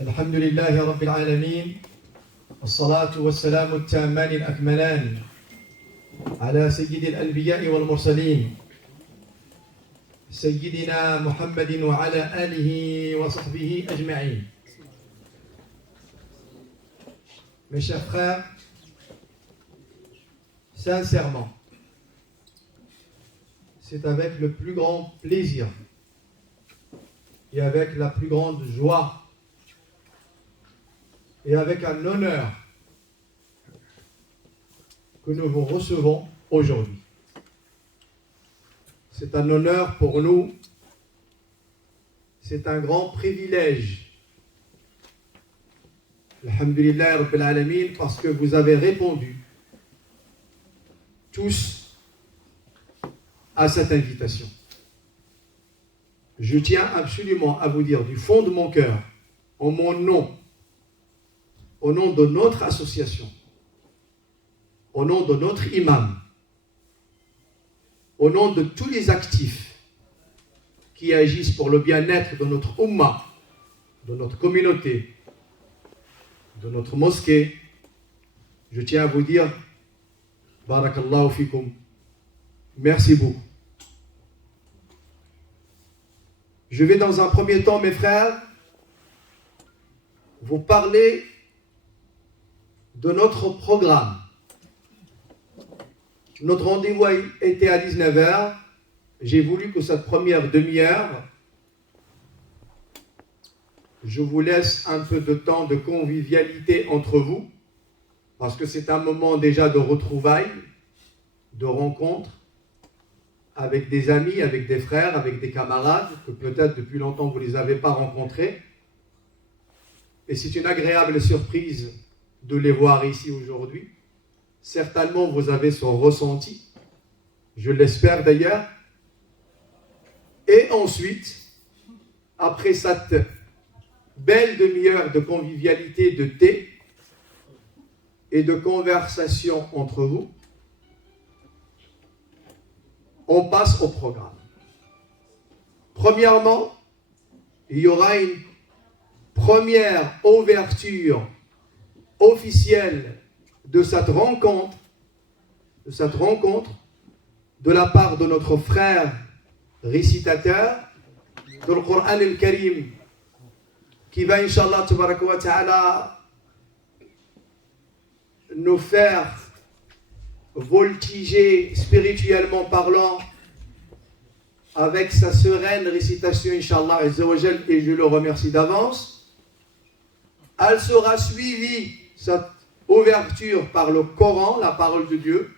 الحمد لله رب العالمين والصلاة والسلام التامان الأكملان على سيد الأنبياء والمرسلين سيدنا محمد وعلى آله وصحبه أجمعين. Mes chers frères, sincèrement, c'est avec le plus grand plaisir et avec la plus grande joie et avec un honneur que nous vous recevons aujourd'hui. C'est un honneur pour nous, c'est un grand privilège. Alhamdulillah Rabbil Alamin, parce que vous avez répondu tous à cette invitation. Je tiens absolument à vous dire du fond de mon cœur, en mon nom, au nom de notre association, au nom de notre imam, au nom de tous les actifs qui agissent pour le bien-être de notre Ummah, de notre communauté, de notre mosquée, je tiens à vous dire Barakallahu fikum, merci beaucoup. Je vais dans un premier temps, mes frères, vous parler de notre programme. Notre rendez-vous était à 19h. J'ai voulu que cette première demi-heure, je vous laisse un peu de temps de convivialité entre vous, parce que c'est un moment déjà de retrouvailles, de rencontres, avec des amis, avec des frères, avec des camarades, que peut-être depuis longtemps vous ne les avez pas rencontrés. Et c'est une agréable surprise de les voir ici aujourd'hui. Certainement vous avez son ressenti, je l'espère d'ailleurs. Et ensuite, après cette belle demi-heure de convivialité, de thé et de conversation entre vous, on passe au programme. Premièrement, il y aura une première ouverture officielle de cette rencontre de la part de notre frère récitateur de le Coran al-Karim, qui va, Inch'Allah, tabaraka wa ta'ala, nous faire voltiger spirituellement parlant avec sa sereine récitation, Inch'Allah Azza wa Jal, et je le remercie d'avance. Elle sera suivie, cette ouverture, par le Coran, la parole de Dieu,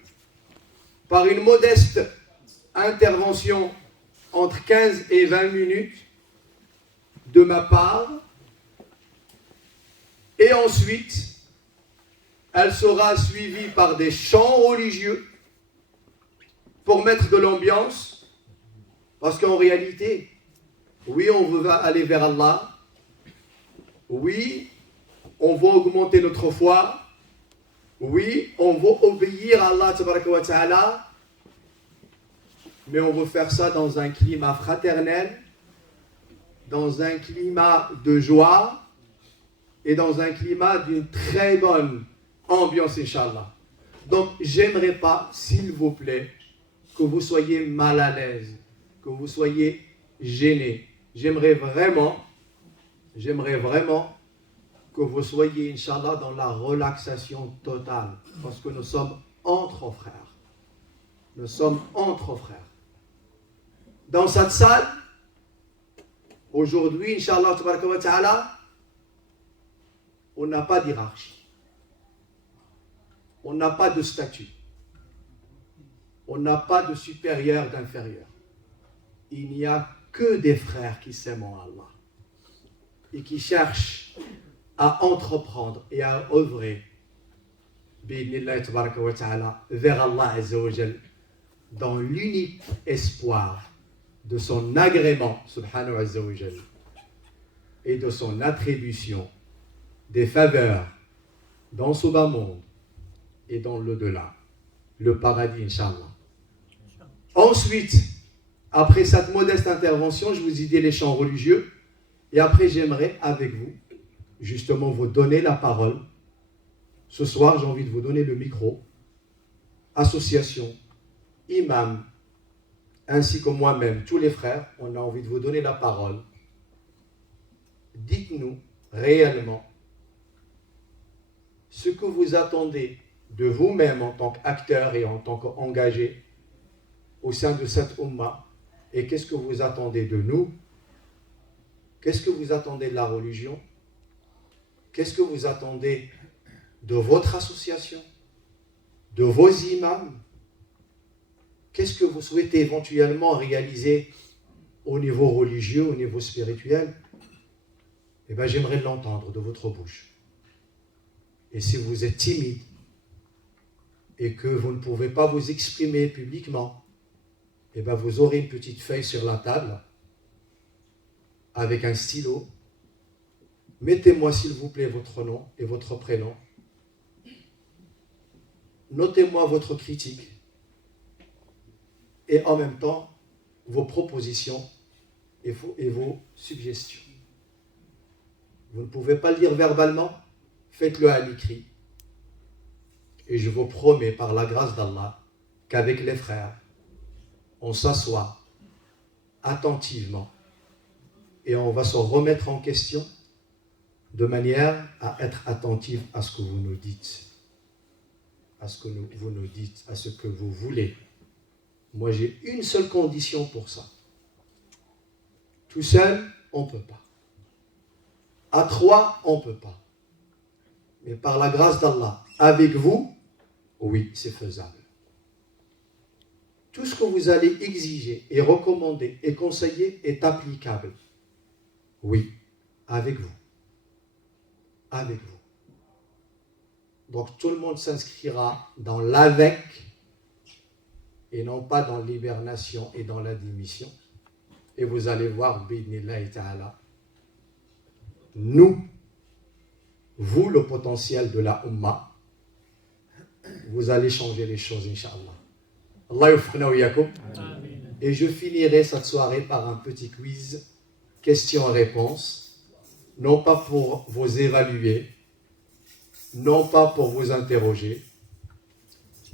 par une modeste intervention entre 15 et 20 minutes de ma part. Et ensuite, elle sera suivie par des chants religieux pour mettre de l'ambiance, parce qu'en réalité, oui, on veut aller vers Allah, oui, on veut augmenter notre foi, oui, on veut obéir à Allah tabaraka wa ta'ala, mais on veut faire ça dans un climat fraternel, dans un climat de joie et dans un climat d'une très bonne ambiance, Inch'Allah. Donc, j'aimerais pas, s'il vous plaît, que vous soyez mal à l'aise, que vous soyez gênés. J'aimerais vraiment que vous soyez, Inch'Allah, dans la relaxation totale, parce que nous sommes entre frères. Nous sommes entre frères. Dans cette salle, aujourd'hui, Inch'Allah, on n'a pas d'hierarchie. On n'a pas de statut. On n'a pas de supérieur, d'inférieur. Il n'y a que des frères qui s'aiment en Allah et qui cherchent à entreprendre et à œuvrer vers Allah Azza wa Jal, dans l'unique espoir de son agrément, subhanahu Azza wa Jal, et de son attribution des faveurs dans ce bas monde et dans l'au-delà, le paradis, Inch'Allah. Ensuite, après cette modeste intervention, je vous ai dit les chants religieux, et après j'aimerais avec vous justement vous donner la parole. Ce soir, j'ai envie de vous donner le micro. Association, imam, ainsi que moi-même, tous les frères, on a envie de vous donner la parole. Dites-nous réellement ce que vous attendez de vous-même en tant qu'acteur et en tant qu'engagé au sein de cette Ummah, et qu'est-ce que vous attendez de nous? Qu'est-ce que vous attendez de la religion? Qu'est-ce que vous attendez de votre association, de vos imams? Qu'est-ce que vous souhaitez éventuellement réaliser au niveau religieux, au niveau spirituel? Eh bien, j'aimerais l'entendre de votre bouche. Et si vous êtes timide et que vous ne pouvez pas vous exprimer publiquement, eh bien, vous aurez une petite feuille sur la table avec un stylo. Mettez-moi, s'il vous plaît, votre nom et votre prénom. Notez-moi votre critique et en même temps vos propositions et vos suggestions. Vous ne pouvez pas le dire verbalement, faites-le à l'écrit. Et je vous promets par la grâce d'Allah qu'avec les frères, on s'assoit attentivement et on va se remettre en question de manière à être attentif à ce que vous nous dites, à ce que vous nous dites, à ce que vous voulez. Moi, j'ai une seule condition pour ça. Tout seul, on ne peut pas. À trois, on ne peut pas. Mais par la grâce d'Allah, avec vous, oui, c'est faisable. Tout ce que vous allez exiger et recommander et conseiller est applicable. Oui, avec vous. Avec vous. Donc tout le monde s'inscrira dans l'avec et non pas dans l'hibernation et dans la démission. Et vous allez voir, bi'idhnillahi ta'ala, nous, vous, le potentiel de la Ummah, vous allez changer les choses, Inch'Allah. Allah yufqna wa yakum. Et je finirai cette soirée par un petit quiz, questions-réponses, non pas pour vous évaluer, non pas pour vous interroger,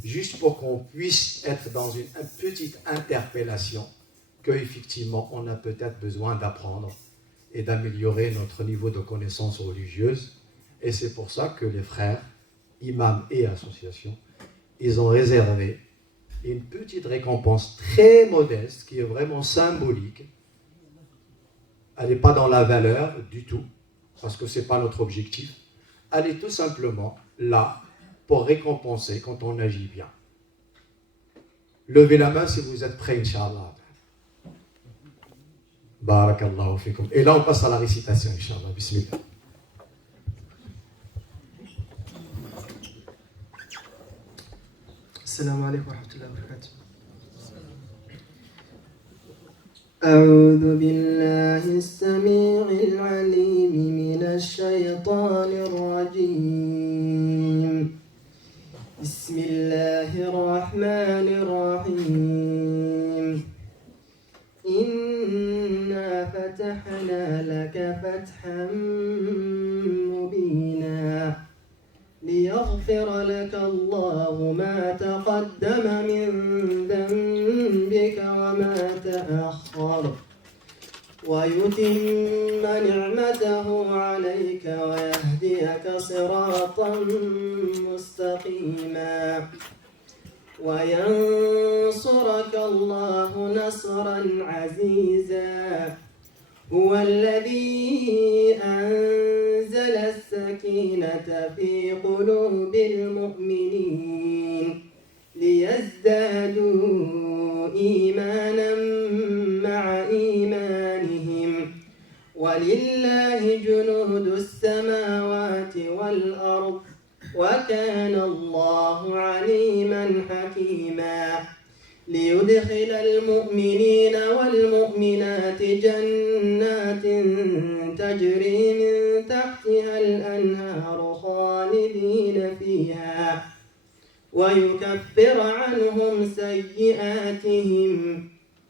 juste pour qu'on puisse être dans une petite interpellation qu'effectivement on a peut-être besoin d'apprendre et d'améliorer notre niveau de connaissance religieuse. Et c'est pour ça que les frères, imams et associations, ils ont réservé une petite récompense très modeste qui est vraiment symbolique. Elle n'est pas dans la valeur du tout, parce que ce n'est pas notre objectif. Elle est tout simplement là pour récompenser quand on agit bien. Levez la main si vous êtes prêts, Inch'Allah. Barakallahu fikum. Et là, on passe à la récitation, Inch'Allah. Bismillah. السلام عليكم ورحمة الله وبركاته. أعوذ بالله السميع العليم من الشيطان الرجيم. بسم الله الرحمن الرحيم. إنا فتحنا لك فتحا مبينا ليغفر لك الله ما تقدم من ذنبك وما تأخر ويتم نعمته عليك ويهديك صراطا مستقيما وينصرك الله نصرا عزيزا. هو الذي أنزل السكينة في قلوب المؤمنين ليزدادوا إيمانا مع إيمانهم ولله جنود السماوات والأرض وكان الله عليما حكيما. ليدخل المؤمنين والمؤمنات جنات تجري من تحتها الأنهار خالدين فيها ويكفر عنهم سيئاتهم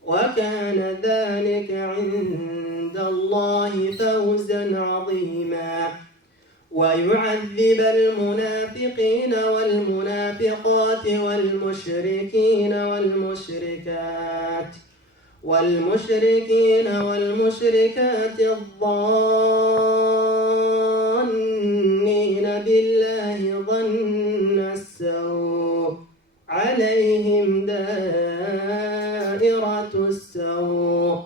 وكان ذلك عند الله فوزا عظيما. ويعذب المنافقين والمنافقات والمشركات الظانين بالله ظن السوء عليهم دائرة السوء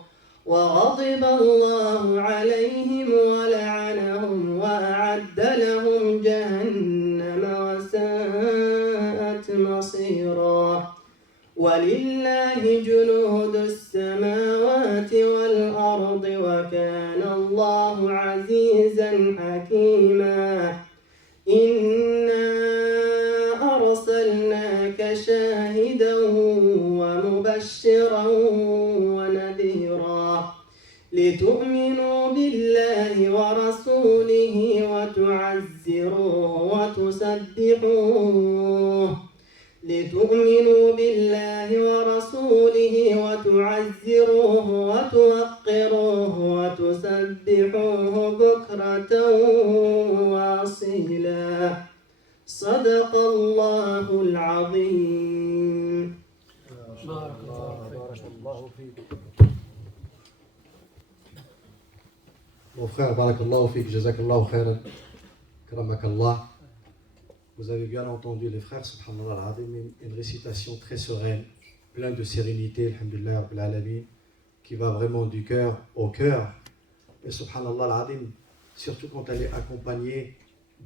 وغضب الله عليهم ولعنهم وأعد لهم جهنم وساءت مصيرا ولله جنود السماوات والأرض وكان الله عزيزا حكيما إنا أرسلناك شاهدا ومبشرا ونذيرا لتؤمنوا بالله ورسوله وتعزروه وتوقروه وتسبحوه بكرة وأصيلا صدق الله العظيم. بارك الله فيك. Mon frère, barakallahu fik, jazakallahu khairan, karamakallah. Vous avez bien entendu les frères, subhanallah al-azim, une récitation très sereine, pleine de sérénité, alhamdulillah, rabbil alamin, qui va vraiment du cœur au cœur. Et subhanallah al-azim, surtout quand elle est accompagnée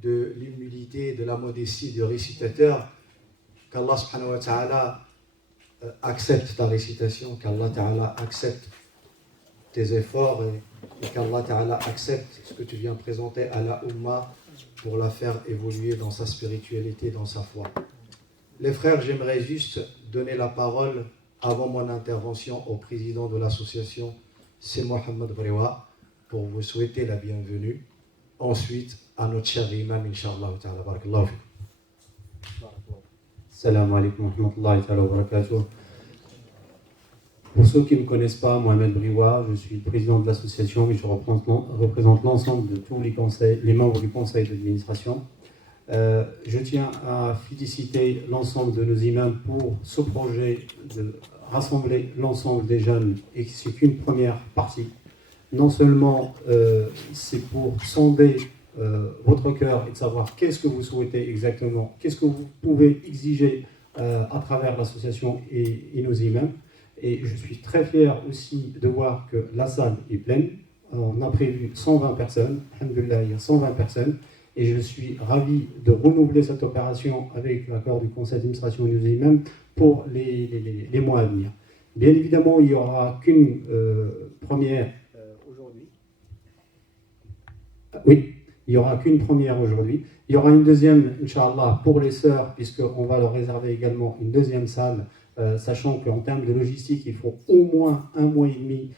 de l'humilité, de la modestie du récitateur, qu'Allah subhanahu wa ta'ala accepte ta récitation, qu'Allah ta'ala accepte tes efforts et qu'Allah ta'ala accepte ce que tu viens présenter à la Ummah pour la faire évoluer dans sa spiritualité, dans sa foi. Les frères, j'aimerais juste donner la parole avant mon intervention au président de l'association, c'est Mohamed Brewa, pour vous souhaiter la bienvenue. Ensuite, à notre cher imam, Inch'Allah ta'ala. Barakallahu fikum. Salam alaikum wa rahmatullahi ta'ala wa barakatuh. Pour ceux qui ne me connaissent pas, Mohamed Briwa, je suis le président de l'association et je représente l'ensemble de tous les membres du conseil d'administration. Je tiens à féliciter l'ensemble de nos imams pour ce projet de rassembler l'ensemble des jeunes et c'est qu'une première partie. Non seulement c'est pour sonder votre cœur et de savoir qu'est-ce que vous souhaitez exactement, qu'est-ce que vous pouvez exiger à travers l'association et nos imams. Et je suis très fier aussi de voir que la salle est pleine. On a prévu 120 personnes, alhamdoulilah, il y a 120 personnes, et je suis ravi de renouveler cette opération avec l'accord du conseil d'administration et des imams pour les mois à venir. Bien évidemment, il n'y aura qu'une première aujourd'hui. Oui, il n'y aura qu'une première aujourd'hui. Il y aura une deuxième, Inch'Allah, pour les sœurs, puisqu'on va leur réserver également une deuxième salle, sachant qu'en termes de logistique, il faut au moins 1 mois et demi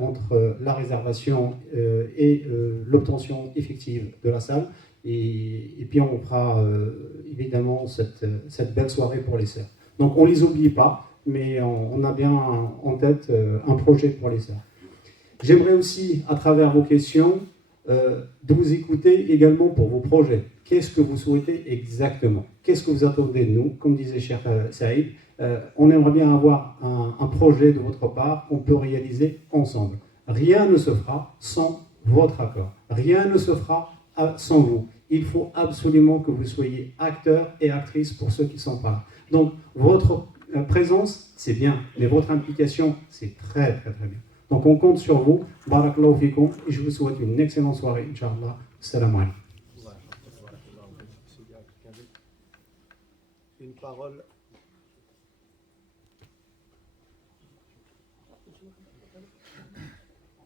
entre la réservation et l'obtention effective de la salle. Et puis on fera évidemment cette belle soirée pour les sœurs. Donc on ne les oublie pas, mais on a bien en tête un projet pour les sœurs. J'aimerais aussi, à travers vos questions, de vous écouter également pour vos projets. Qu'est-ce que vous souhaitez exactement? Qu'est-ce que vous attendez de nous? Comme disait Cheikh Saïd, on aimerait bien avoir un projet de votre part qu'on peut réaliser ensemble. Rien ne se fera sans votre accord. Rien ne se fera sans vous. Il faut absolument que vous soyez acteurs et actrices pour ceux qui sont pas là. Donc, votre présence, c'est bien, mais votre implication, c'est très, très, très bien. Donc, on compte sur vous. Barakallahu fikum. Et je vous souhaite une excellente soirée, Inch'Allah. Assalamu alaikum. Une parole.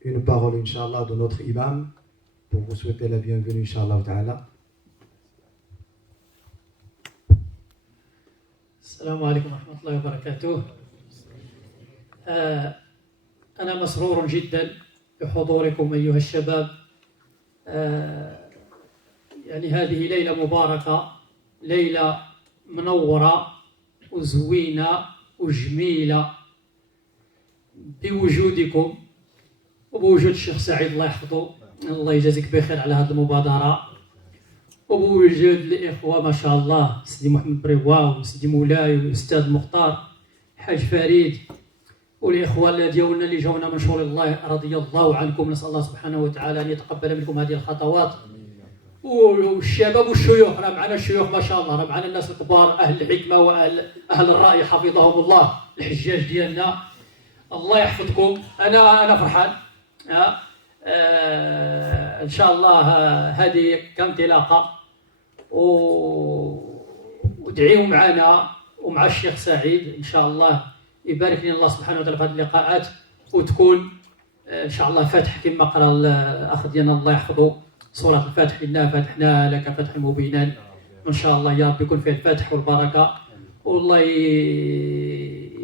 Une parole, Inch'Allah, de notre imam pour vous souhaiter la bienvenue, Inch'Allah ta'ala. السلام عليكم ورحمة الله وبركاته. أنا مسرور جدا بحضوركم أيها الشباب. يعني هذه ليلة مباركة، ليلة منورة وزوينة وجميلة بوجودكم وبوجود الشيخ سعيد الله يحفظه. الله يجازيك بخير على هذه المبادرة. وبوجود الإخوة ما شاء الله سيدي محمد بريوا وسيدي مولاي والأستاذ مختار الحاج فريد والإخوة ديالنا اللي جاونا من شور الله رضي الله عنكم. نسأل الله سبحانه وتعالى أن يتقبل منكم هذه الخطوات. والشباب والشيوخ، راه معنا الشيوخ ما شاء الله، راه معنا الناس الكبار أهل الحكمة وأهل الرأي حفظهم الله، الحجاج ديالنا الله يحفظكم. أنا فرحان. إن شاء الله هذه كانطلاقة، ودعيوا معنا ومع الشيخ سعيد إن شاء الله يبارك لنا الله سبحانه وتعالى في هذه اللقاءات، وتكون إن شاء الله فتح كما قرأ الأخ ديالنا الله يحفظه سورة الفاتح، إنا فتحنا لك فتحا مبينا، وإن شاء الله يا رب يكون فيه الفتح والبركة، والله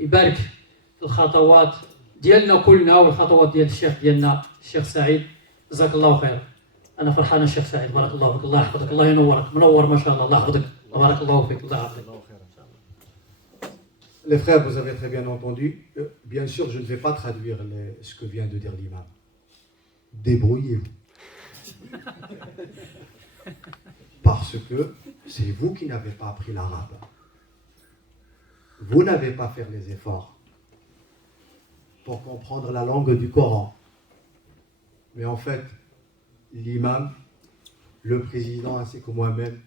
يبارك في الخطوات ديالنا كلنا والخطوات ديال الشيخ ديالنا الشيخ سعيد. جزاك الله خير. أنا فرحان الشيخ سعيد، بارك الله فيك، الله يحفظك، الله ينورك، منور ما شاء الله، الله يحفظك، بارك الله فيك، الله يحفظك. Les frères, vous avez très bien entendu. Bien sûr, je ne vais pas traduire ce que vient de dire l'imam. Débrouillez-vous. Parce que c'est vous qui n'avez pas appris l'arabe. Vous n'avez pas fait les efforts pour comprendre la langue du Coran. Mais en fait, l'imam, le président ainsi que moi-même,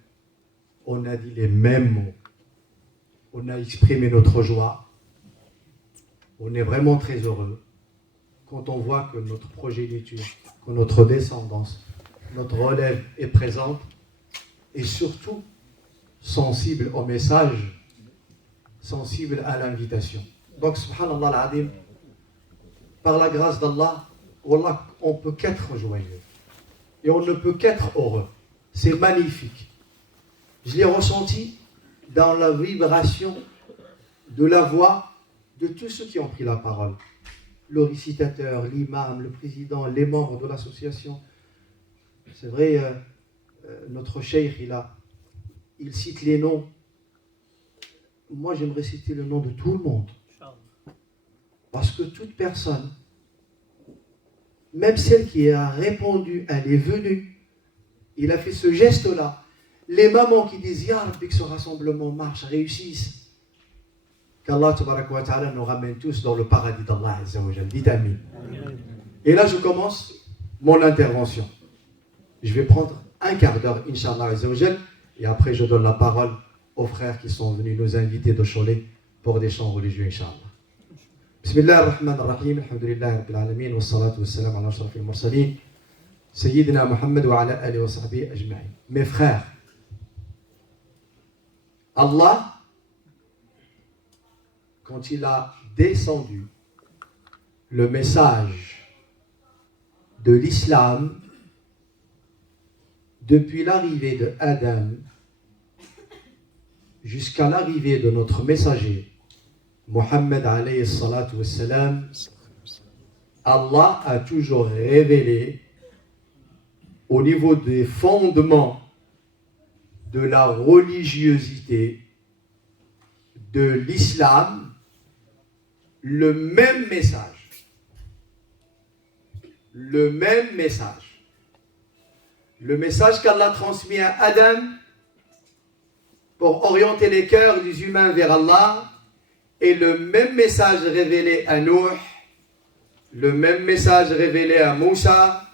on a dit les mêmes mots. On a exprimé notre joie. On est vraiment très heureux quand on voit que notre progéniture, que notre descendance, notre relève est présente et surtout sensible au message, sensible à l'invitation. Donc, subhanallah al-azim, par la grâce d'Allah, wallah, on ne peut qu'être joyeux et on ne peut qu'être heureux. C'est magnifique. Je l'ai ressenti dans la vibration de la voix de tous ceux qui ont pris la parole. Le récitateur, l'imam, le président, les membres de l'association. C'est vrai, notre cheikh, il cite les noms. Moi, j'aimerais citer le nom de tout le monde. Parce que toute personne, même celle qui a répondu, elle est venue, il a fait ce geste-là. Les mamans qui disent, Ya Rabbi, que ce rassemblement marche, réussisse. Qu'Allah Ta'ala nous ramène tous dans le paradis d'Allah Azza wa Jal. Dites Amin. Et là, je commence mon intervention. Je vais prendre un quart d'heure, Inch'Allah Azza wa Jal, et après je donne la parole aux frères qui sont venus nous inviter de Cholet pour des chants religieux, Inch'Allah. Bismillah ar-Rahman ar-Rahim, alhamdulillah rabbil alamin, wa salatu wa salam ala ashrafil mursalin, Sayyidina Muhammad wa ala alihi wa sahbihi ajma'in. Mes frères, Allah, quand il a descendu le message de l'islam depuis l'arrivée de Adam jusqu'à l'arrivée de notre messager Muhammad alayhi salatu wassalam, Allah a toujours révélé au niveau des fondements de la religiosité de l'islam le même message. Le même message. Le message qu'Allah transmet à Adam pour orienter les cœurs des humains vers Allah et le même message révélé à Nuh, le même message révélé à Moussa,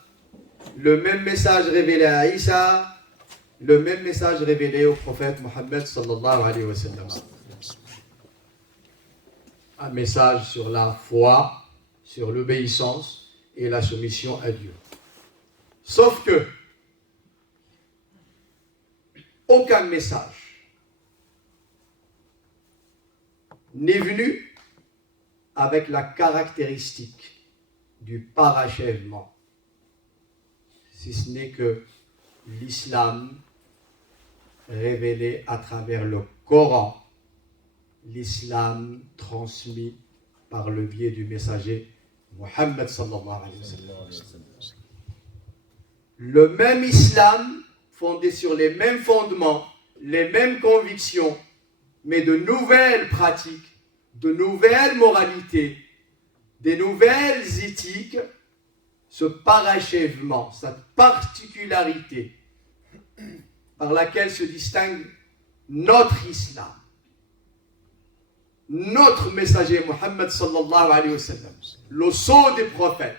le même message révélé à Isa, le même message révélé au prophète Mohammed sallallahu alayhi wa sallam. Un message sur la foi, sur l'obéissance et la soumission à Dieu. Sauf que aucun message n'est venu avec la caractéristique du parachèvement, si ce n'est que l'islam révélé à travers le Coran, l'islam transmis par le biais du messager Muhammad sallallahu alayhi wa sallam. Le même islam fondé sur les mêmes fondements, les mêmes convictions, mais de nouvelles pratiques, de nouvelles moralités, des nouvelles éthiques, ce parachèvement, cette particularité par laquelle se distingue notre islam, notre messager Muhammad sallallahu alayhi wa sallam, le sceau des prophètes,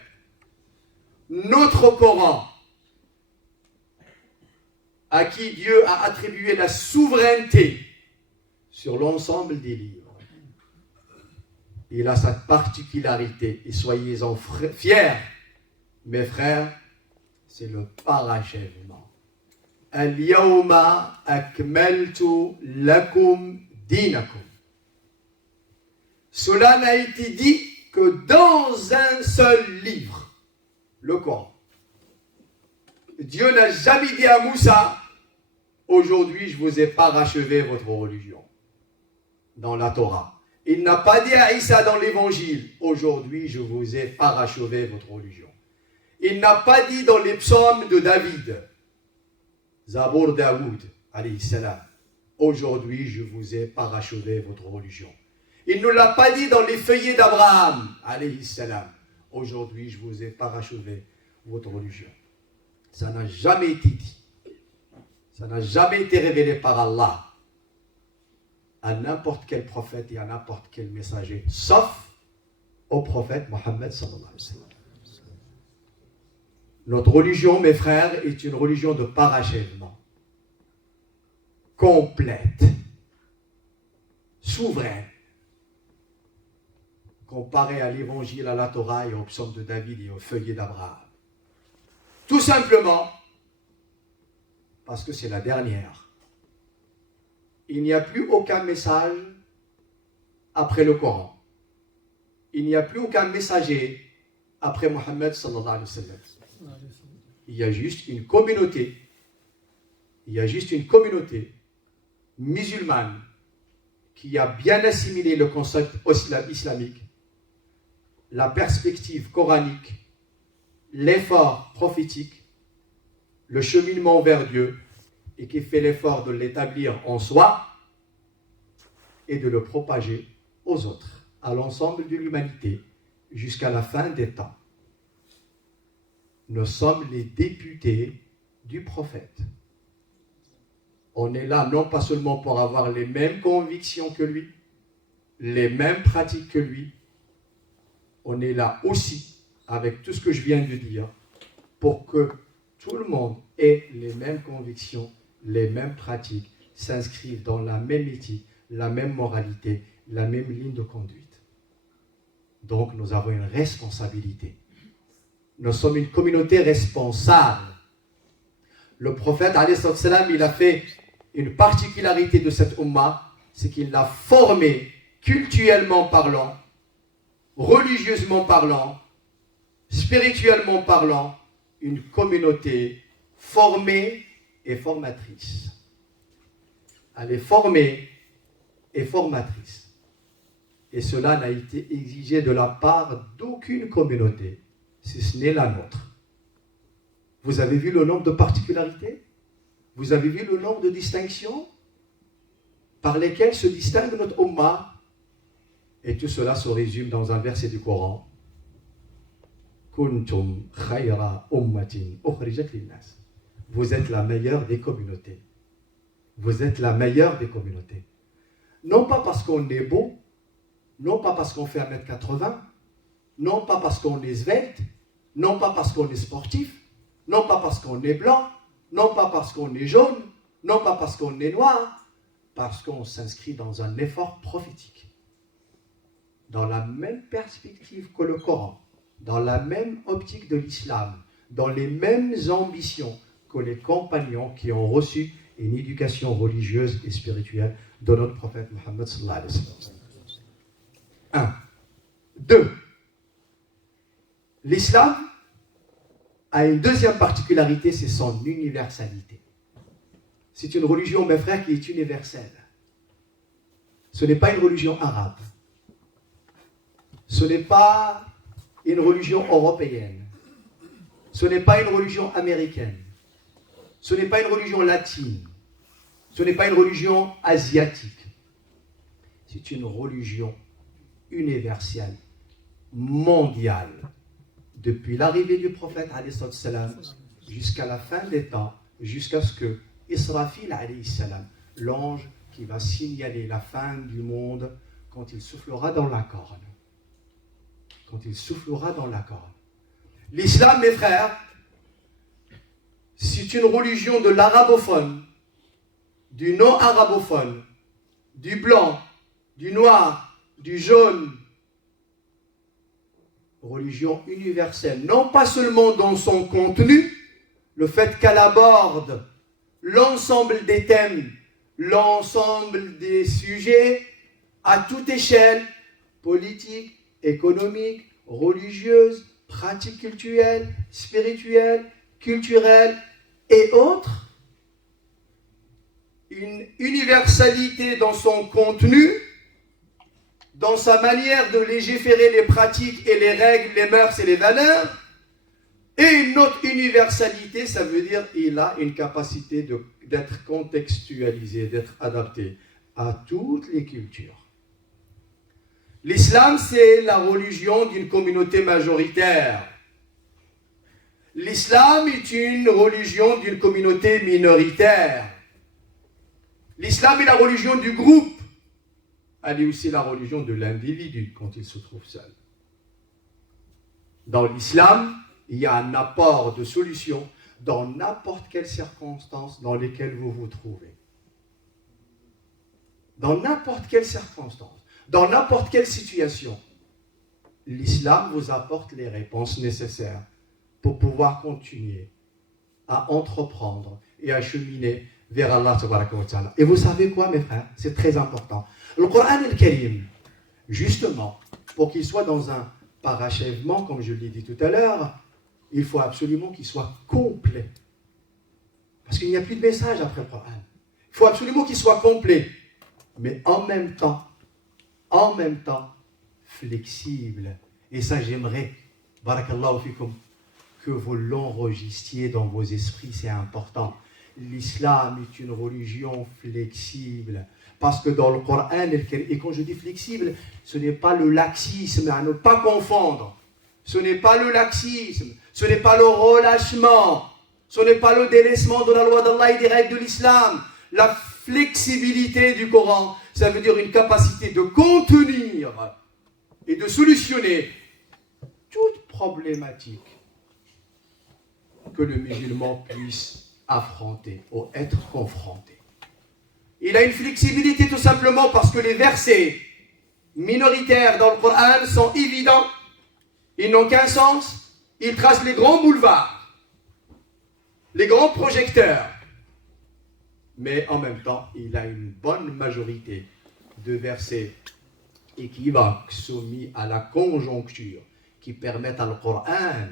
notre Coran, à qui Dieu a attribué la souveraineté sur l'ensemble des livres. Il a cette particularité, et soyez-en fiers, mes frères, c'est le parachèvement. Al-yawma akmaltu lakum dinakum. Cela n'a été dit que dans un seul livre, le Coran. Dieu n'a jamais dit à Moussa, aujourd'hui je vous ai parachevé votre religion, dans la Torah. Il n'a pas dit à Isa dans l'évangile, aujourd'hui je vous ai parachevé votre religion. Il n'a pas dit dans les psaumes de David, Zabour Daoud, alayhi salam, aujourd'hui je vous ai parachevé votre religion. Il ne l'a pas dit dans les feuillets d'Abraham, alayhi salam, aujourd'hui je vous ai parachevé votre religion. Ça n'a jamais été dit. Ça n'a jamais été révélé par Allah à n'importe quel prophète et à n'importe quel messager, sauf au prophète Mohammed sallallahu alayhi wa sallam. Notre religion, mes frères, est une religion de parachèvement, complète, souveraine, comparée à l'évangile, à la Torah et aux psaumes de David et aux feuillets d'Abraham. Tout simplement parce que c'est la dernière. Il n'y a plus aucun message après le Coran. Il n'y a plus aucun messager après Mohammed sallallahu alayhi wa sallam. Il y a juste une communauté. Il y a juste une communauté musulmane qui a bien assimilé le concept islamique, la perspective coranique, l'effort prophétique, le cheminement vers Dieu, et qui fait l'effort de l'établir en soi et de le propager aux autres, à l'ensemble de l'humanité, jusqu'à la fin des temps. Nous sommes les députés du prophète. On est là non pas seulement pour avoir les mêmes convictions que lui, les mêmes pratiques que lui, on est là aussi, avec tout ce que je viens de dire, pour que tout le monde ait les mêmes convictions, les mêmes pratiques, s'inscrivent dans la même éthique, la même moralité, la même ligne de conduite. Donc nous avons une responsabilité. Nous sommes une communauté responsable. Le prophète, alayhi salam, il a fait une particularité de cette Ummah, c'est qu'il l'a formé culturellement parlant, religieusement parlant, spirituellement parlant, une communauté formée et formatrice. Elle est formée et formatrice. Et cela n'a été exigé de la part d'aucune communauté, si ce n'est la nôtre. Vous avez vu le nombre de particularités? Vous avez vu le nombre de distinctions par lesquelles se distingue notre Ummah? Et tout cela se résume dans un verset du Coran. Kuntum khayra ummatin ukhrijat linnas. Vous êtes la meilleure des communautés. Vous êtes la meilleure des communautés. Non pas parce qu'on est beau, non pas parce qu'on fait 1m80, non pas parce qu'on est svelte, non pas parce qu'on est sportif, non pas parce qu'on est blanc, non pas parce qu'on est jaune, non pas parce qu'on est noir, parce qu'on s'inscrit dans un effort prophétique, dans la même perspective que le Coran, dans la même optique de l'islam, dans les mêmes ambitions que les compagnons qui ont reçu une éducation religieuse et spirituelle de notre prophète Mohammed sallallahu alayhi wa sallam. 1. 2. L'islam a une deuxième particularité, c'est son universalité. C'est une religion, mes frères, qui est universelle. Ce n'est pas une religion arabe. Ce n'est pas une religion européenne. Ce n'est pas une religion américaine. Ce n'est pas une religion latine. Ce n'est pas une religion asiatique. C'est une religion universelle, mondiale. Depuis l'arrivée du prophète alayhi salam jusqu'à la fin des temps, jusqu'à ce que Israfil alayhi salam, l'ange qui va signaler la fin du monde quand il soufflera dans la corne. Quand il soufflera dans la corne. L'islam, mes frères, c'est une religion de l'arabophone, du non-arabophone, du blanc, du noir, du jaune. Religion universelle, non pas seulement dans son contenu, le fait qu'elle aborde l'ensemble des thèmes, l'ensemble des sujets, à toute échelle, politique, économique, religieuse, pratique culturelle, spirituelle, culturelle et autres. Une universalité dans son contenu, dans sa manière de légiférer les pratiques et les règles, les mœurs et les valeurs. Et une autre universalité, ça veut dire qu'il a une capacité d'être contextualisé, d'être adapté à toutes les cultures. L'islam, c'est la religion d'une communauté majoritaire. L'islam est une religion d'une communauté minoritaire. L'islam est la religion du groupe. Elle est aussi la religion de l'individu quand il se trouve seul. Dans l'islam, il y a un apport de solution dans n'importe quelle circonstance dans lesquelles vous vous trouvez. Dans n'importe quelle circonstance, dans n'importe quelle situation, l'islam vous apporte les réponses nécessaires pour pouvoir continuer à entreprendre et à cheminer vers Allah tabaraka wa ta'ala. Et vous savez quoi, mes frères? C'est très important. Le Coran al-Karim, justement, pour qu'il soit dans un parachèvement, comme je l'ai dit tout à l'heure, il faut absolument qu'il soit complet. Parce qu'il n'y a plus de message après le Coran. Il faut absolument qu'il soit complet. Mais en même temps, flexible. Et ça, j'aimerais, barakallahu fikum, que vous l'enregistriez dans vos esprits, c'est important. L'islam est une religion flexible. Parce que dans le Coran, et quand je dis flexible, ce n'est pas le laxisme, à ne pas confondre. Ce n'est pas le laxisme, ce n'est pas le relâchement, ce n'est pas le délaissement de la loi d'Allah et des règles de l'islam. La flexibilité du Coran, ça veut dire une capacité de contenir et de solutionner toute problématique que le musulman puisse affronter ou être confronté. Il a une flexibilité tout simplement parce que les versets minoritaires dans le Coran sont évidents, ils n'ont qu'un sens, ils tracent les grands boulevards, les grands projecteurs. Mais en même temps, il a une bonne majorité de versets équivoques soumis à la conjoncture qui permettent à le Coran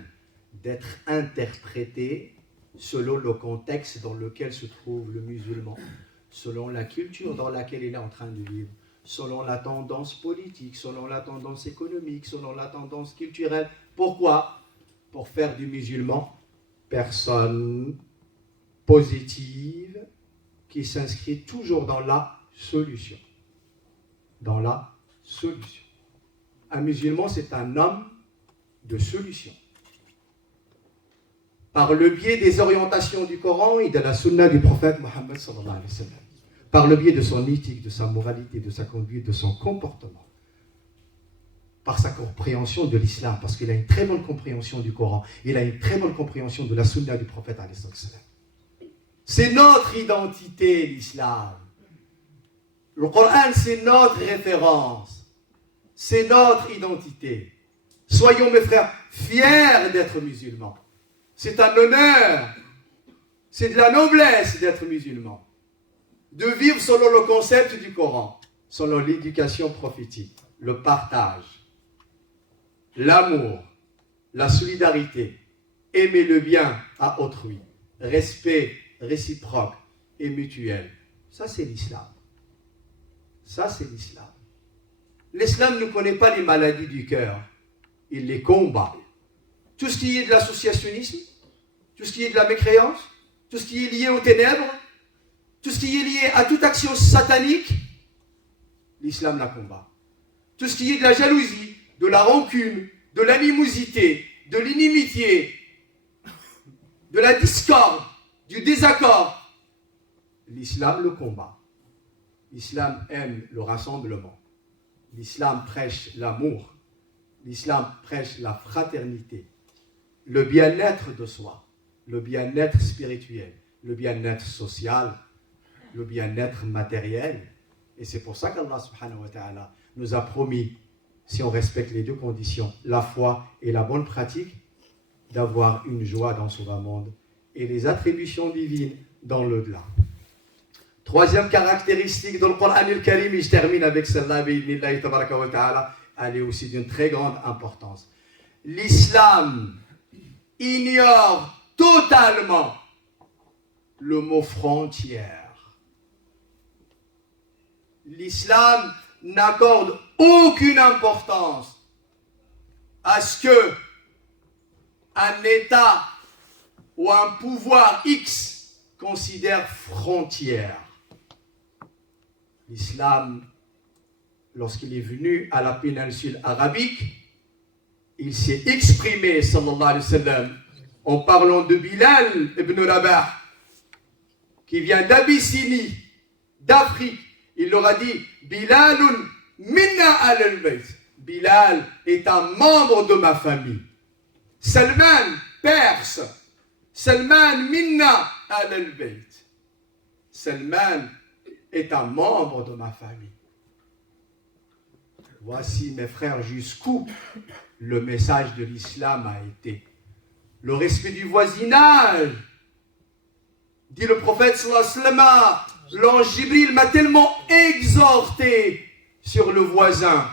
d'être interprété selon le contexte dans lequel se trouve le musulman, selon la culture dans laquelle il est en train de vivre, selon la tendance politique, selon la tendance économique, selon la tendance culturelle. Pourquoi? Pour faire du musulman personne positive qui s'inscrit toujours dans la solution. Dans la solution. Un musulman, c'est un homme de solution. Par le biais des orientations du Coran et de la sunna du prophète Mohammed sallallahu alayhi wa sallam. Par le biais de son éthique, de sa moralité, de sa conduite, de son comportement. Par sa compréhension de l'islam, parce qu'il a une très bonne compréhension du Coran. Il a une très bonne compréhension de la sunna du prophète alayhi wa sallam. C'est notre identité, l'islam. Le Coran, c'est notre référence. C'est notre identité. Soyons, mes frères, fiers d'être musulmans. C'est un honneur. C'est de la noblesse d'être musulman. De vivre selon le concept du Coran, selon l'éducation prophétique, le partage, l'amour, la solidarité, aimer le bien à autrui, respect réciproque et mutuel. Ça, c'est l'islam. Ça, c'est l'islam. L'islam ne connaît pas les maladies du cœur. Il les combat. Tout ce qui est de l'associationnisme, tout ce qui est de la mécréance, tout ce qui est lié aux ténèbres, tout ce qui est lié à toute action satanique, l'islam la combat. Tout ce qui est de la jalousie, de la rancune, de l'animosité, de l'inimitié, de la discorde, du désaccord, l'islam le combat. L'islam aime le rassemblement. L'islam prêche l'amour. L'islam prêche la fraternité, le bien-être de soi, le bien-être spirituel, le bien-être social, le bien-être matériel. Et c'est pour ça qu'Allah subhanahu wa ta'ala nous a promis, si on respecte les deux conditions, la foi et la bonne pratique, d'avoir une joie dans ce bas monde et les attributions divines dans l'au-delà. Troisième caractéristique dans le Coran al-Karim, et je termine avec celle-là, bi'idhnillahi tabaraka wa ta'ala, elle est aussi d'une très grande importance. L'islam ignore totalement le mot frontière. L'islam n'accorde aucune importance à ce que un État ou un pouvoir X considère frontière. L'islam, lorsqu'il est venu à la péninsule arabique, il s'est exprimé, sallallahu alayhi wa sallam, en parlant de Bilal ibn Rabah, qui vient d'Abyssinie, d'Afrique. Il leur a dit, Bilalun minna al-bayt. Bilal est un membre de ma famille. Salman, Perse. Salman minna al-bayt. Salman est un membre de ma famille. Voici, mes frères, jusqu'où le message de l'islam a été. Le respect du voisinage. Dit le prophète sallallahu alayhi wa sallam, l'ange Jibril m'a tellement exhorté sur le voisin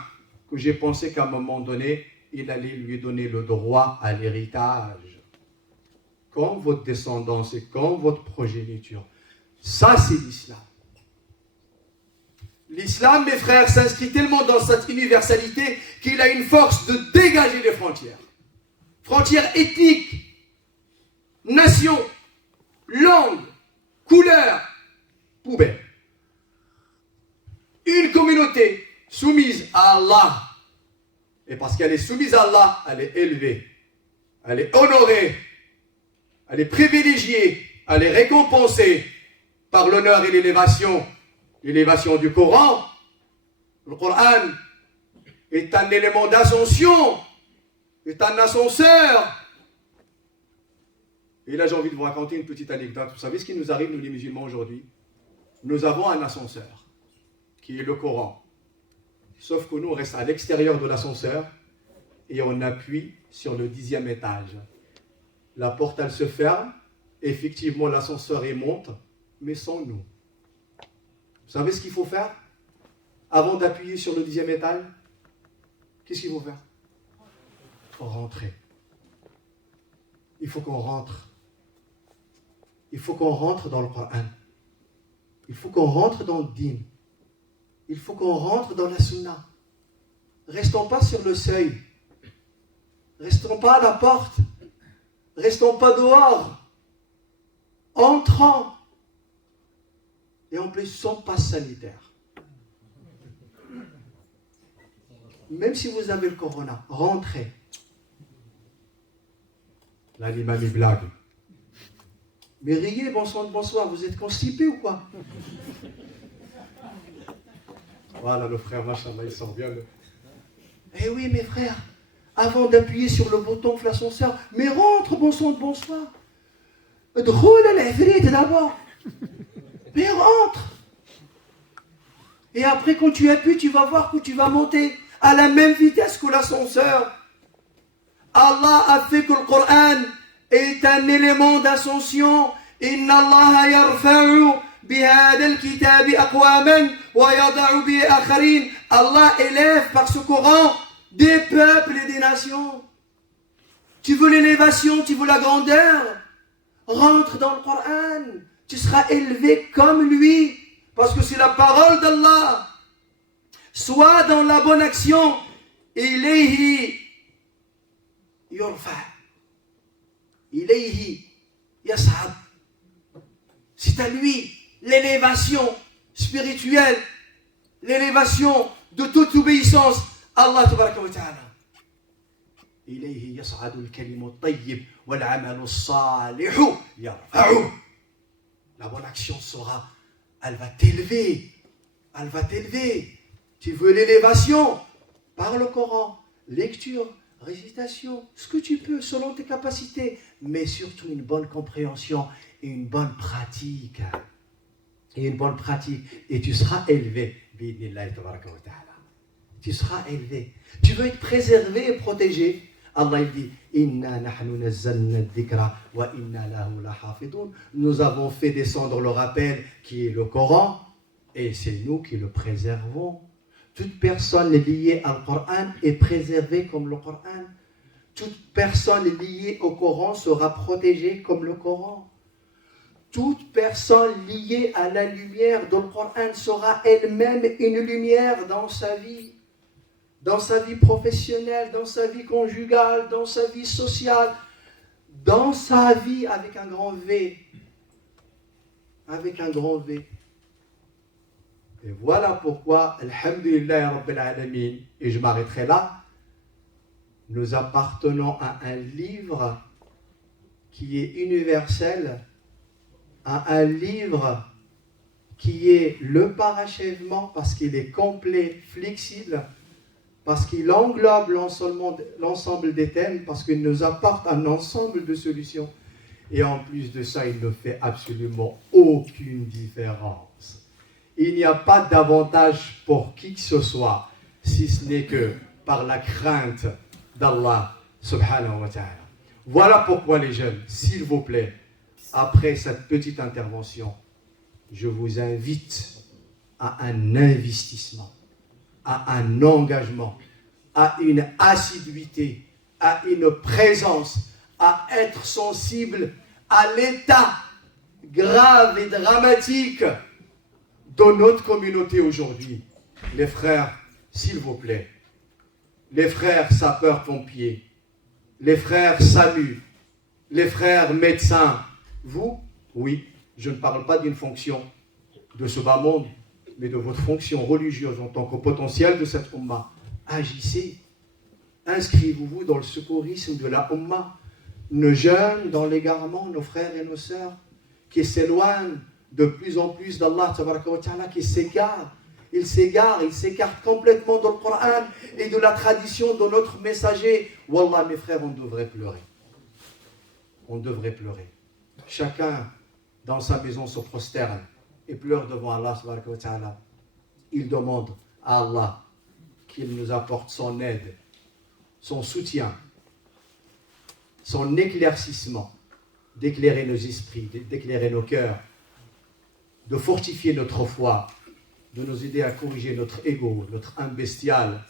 que j'ai pensé qu'à un moment donné, il allait lui donner le droit à l'héritage. Comme votre descendance et comme votre progéniture. Ça, c'est l'islam. L'islam, mes frères, s'inscrit tellement dans cette universalité qu'il a une force de dégager les frontières. Frontières ethniques, nations, langues, couleurs, poubelles. Une communauté soumise à Allah. Et parce qu'elle est soumise à Allah, elle est élevée, elle est honorée, elle est privilégiée, elle est récompensée par l'honneur et l'élévation du Coran. Le Coran est un élément d'ascension, est un ascenseur. Et là, j'ai envie de vous raconter une petite anecdote. Vous savez ce qui nous arrive, nous les musulmans, aujourd'hui? Nous avons un ascenseur, qui est le Coran. Sauf que nous, on reste à l'extérieur de l'ascenseur et on appuie sur le 10e étage. La porte, elle se ferme. Effectivement, l'ascenseur, il monte, mais sans nous. Vous savez ce qu'il faut faire? Avant d'appuyer sur le 10e étage, qu'est-ce qu'il faut faire? Il faut rentrer. Il faut qu'on rentre. Il faut qu'on rentre dans le Coran. Il faut qu'on rentre dans le dîn. Il faut qu'on rentre dans la sunna. Restons pas sur le seuil. Restons pas à la porte. Restons pas dehors. Entrons. Et en plus, sans passe sanitaire. Même si vous avez le corona, rentrez. Là, l'imam il blague. Mais riez, bonsoir, vous êtes constipé ou quoi? Voilà, le frère, machallah, il sort bien. Eh oui, mes frères, avant d'appuyer sur le bouton de l'ascenseur, mais rentre, bonsoir. Drôle l'ifrit d'abord. Mais rentre. Et après, quand tu appuies, tu vas voir que tu vas monter à la même vitesse que l'ascenseur. Allah a fait que le Coran est un élément d'ascension. Inna Allah yarfa'u bihada al-kitabi aqwaman wa yada'u bi akharin. Allah élève par ce Coran des peuples et des nations. Tu veux l'élévation, tu veux la grandeur? Rentre dans le Coran. Tu seras élevé comme lui. Parce que c'est la parole d'Allah. Sois dans la bonne action. Ilayhi yurfa. Ilayhi yas'ad. C'est à lui l'élévation spirituelle, l'élévation de toute obéissance. Allah tabaraka wa ta'ala. Ilayhi yas'adu al-kalimu at-tayyib wal 'amalu as-salihu yarfa'u. La bonne action sera elle va t'élever. Elle va t'élever. Tu veux l'élévation? Par le Coran, lecture, récitation, ce que tu peux selon tes capacités, mais surtout une bonne compréhension et une bonne pratique. Et une bonne pratique. Et tu seras élevé. Tu seras élevé. Tu veux être préservé et protégé. Allah il dit Inna nahnu nazzalna dhikra wa inna lahu lahafidun. Nous avons fait descendre le rappel qui est le Coran et c'est nous qui le préservons. Toute personne liée au Coran est préservée comme le Coran. Toute personne liée au Coran sera protégée comme le Coran. Toute personne liée à la lumière du Coran sera elle-même une lumière dans sa vie professionnelle, dans sa vie conjugale, dans sa vie sociale, dans sa vie avec un grand V. Avec un grand V. Et voilà pourquoi, alhamdulillah rabbil alamin, et je m'arrêterai là, nous appartenons à un livre qui est universel, à un livre qui est le parachèvement parce qu'il est complet, flexible, parce qu'il englobe l'ensemble des thèmes, parce qu'il nous apporte un ensemble de solutions. Et en plus de ça, il ne fait absolument aucune différence. Il n'y a pas d'avantage pour qui que ce soit, si ce n'est que par la crainte d'Allah subhanahu wa ta'ala. Voilà pourquoi les jeunes, s'il vous plaît, après cette petite intervention, je vous invite à un investissement, à un engagement, à une assiduité, à une présence, à être sensible à l'état grave et dramatique de notre communauté aujourd'hui. Les frères, s'il vous plaît, les frères sapeurs-pompiers, les frères SAMU, les frères médecins, vous, oui, je ne parle pas d'une fonction de ce bas monde, mais de votre fonction religieuse en tant que potentiel de cette Ummah. Agissez, inscrivez-vous dans le secourisme de la Ummah. Nos jeunes dans l'égarement, nos frères et nos sœurs, qui s'éloignent de plus en plus d'Allah, qui s'égarent. Ils s'écartent complètement de le Coran et de la tradition de notre messager. Wallah, mes frères, on devrait pleurer. On devrait pleurer. Chacun dans sa maison se prosterne et pleure devant Allah. Il demande à Allah qu'il nous apporte son aide, son soutien, son éclaircissement, d'éclairer nos esprits, d'éclairer nos cœurs, de fortifier notre foi, de nous aider à corriger notre ego, notre âme bestiale,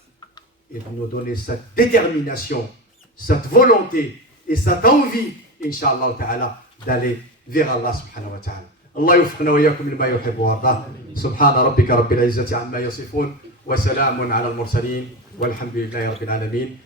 et de nous donner cette détermination, cette volonté et cette envie, Inch'Allah ta'ala, d'aller vers Allah subhanahu wa ta'ala. Allah yufqna wa yakum lima yuhibbu wa yardah. Subhana rabbika rabbil izzati amma yasifun wa salamun ala al-mursalin walhamdulillahi rabbil alamin.